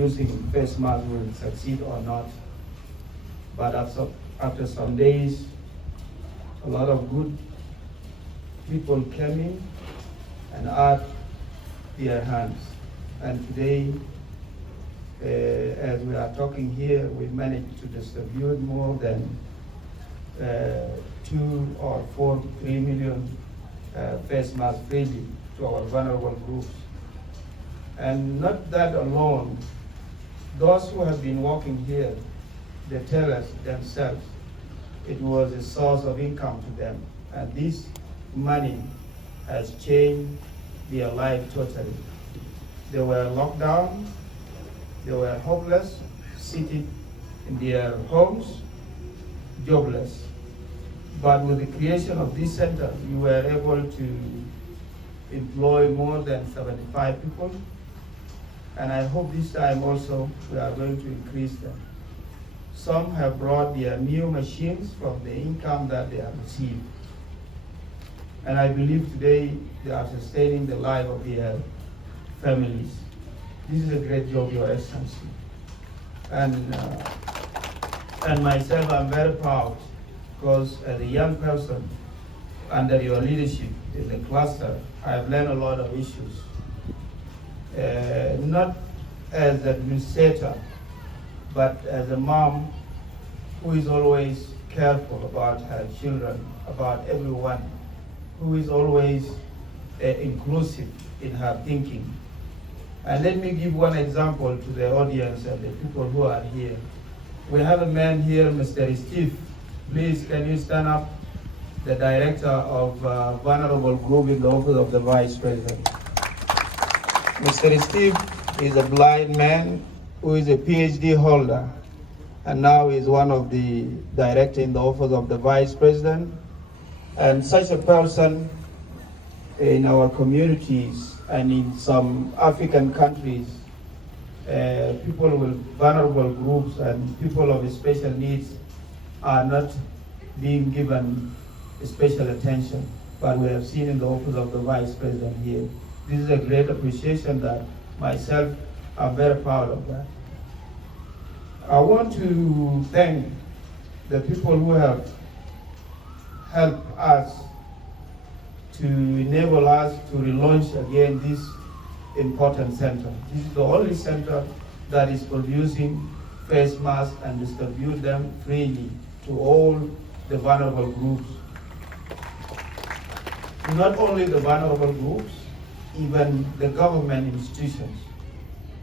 using face mask will succeed or not. But after some days, a lot of good people came in and add their hands. And today, as we are talking here, we managed to distribute more than 2 or 4, 3 million face masks freely to our vulnerable groups. And not that alone, those who have been working here, they tell us themselves it was a source of income to them. And this money has changed their life totally. They were locked down, they were hopeless, sitting in their homes, jobless. But with the creation of this center, we were able to employ more than 75 people. And I hope this time also we are going to increase them. Some have brought their new machines from the income that they have received. And I believe today they are sustaining the life of their families. This is a great job, Your Excellency. And myself, I'm very proud because as a young person, under your leadership in the cluster, I've learned a lot of issues. Not as an administrator, but as a mom who is always careful about her children, about everyone, who is always inclusive in her thinking. And let me give one example to the audience and the people who are here. We have a man here, Mr. Steve. Please, can you stand up? The director of Vulnerable Group in the Office of the Vice President. Mr. Steve is a blind man who is a PhD holder and now is one of the directors in the Office of the Vice President. And such a person in our communities and in some African countries, people with vulnerable groups and people of special needs are not being given special attention. But we have seen in the Office of the Vice President here. This is a great appreciation that myself, I'm very proud of that. I want to thank the people who have helped us to enable us to relaunch again this important center. This is the only center that is producing face masks and distribute them freely to all the vulnerable groups. Not only the vulnerable groups, even the government institutions.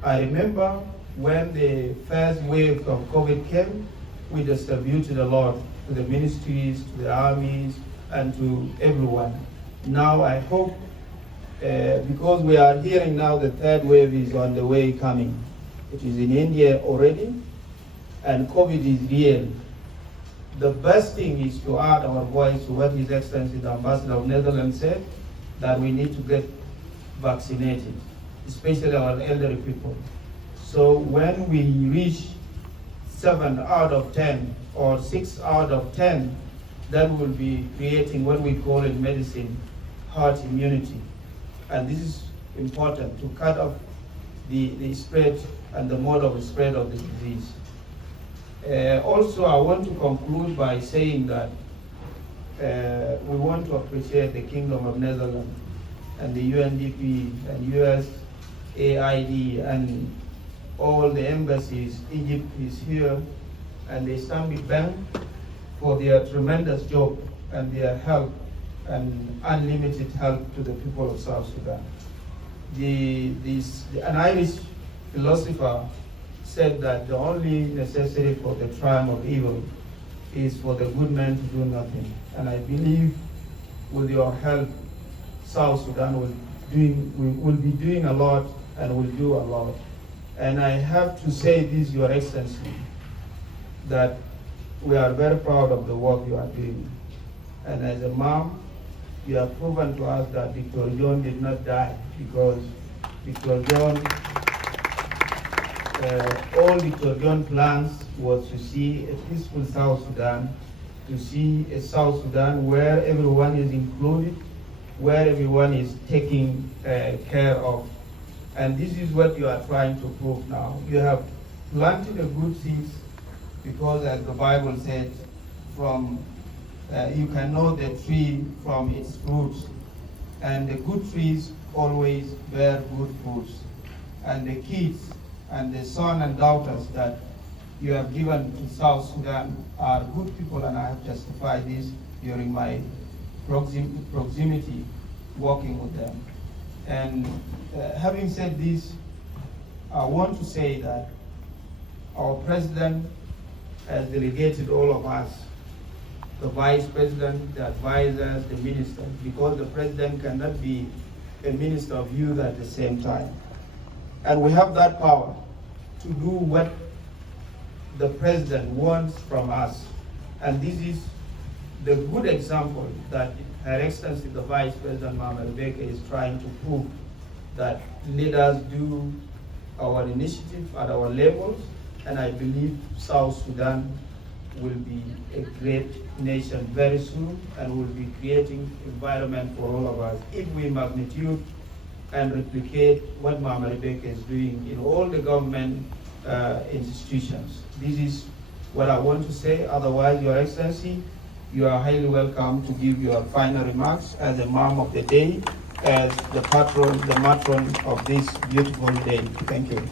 I remember when the first wave of COVID came, we distributed a lot to the ministries, to the armies, and to everyone. Now I hope, because we are hearing now the third wave is on the way coming. It is in India already, and COVID is real. The best thing is to add our voice to what His Excellency the Ambassador of Netherlands said, that we need to get vaccinated, especially our elderly people. So when we reach 7 out of 10 or 6 out of 10, then we'll be creating what we call in medicine herd immunity. And this is important to cut off the spread and the mode of spread of the disease. Also, I want to conclude by saying that we want to appreciate the Kingdom of Netherlands and the UNDP and USAID and all the embassies. Egypt is here, and the Islamic Bank for their tremendous job and their help and unlimited help to the people of South Sudan. An Irish philosopher said that the only necessity for the triumph of evil is for the good man to do nothing. And I believe with your help, South Sudan will be doing a lot and will do a lot. And I have to say this, Your Excellency, that we are very proud of the work you are doing. And as a mom, you have proven to us that Dr. John did not die, because Dr. John, all Dr. John plans was to see a peaceful South Sudan, to see a South Sudan where everyone is included, where everyone is taken care of, And this is what you are trying to prove now. You have planted a good seeds because, as the Bible said, you can know the tree from its fruits. And the good trees always bear good fruits. And the kids and the sons and daughters that you have given to South Sudan are good people, and I have justified this during my proximity working with them. And having said this, I want to say that our president has delegated all of us, the vice president, the advisors, the ministers, because the president cannot be a minister of youth at the same time. And we have that power to do what the president wants from us. And this is the good example that Her Excellency the Vice President Mohamed Beke is trying to prove, that let us do our initiative at our levels, and I believe South Sudan will be a great nation very soon, and will be creating environment for all of us if we magnitude and replicate what Mohamed Beke is doing in all the government institutions. This is what I want to say. Otherwise, Your Excellency, you are highly welcome to give your final remarks as a mom of the day, as the patron, the matron of this beautiful day. Thank you.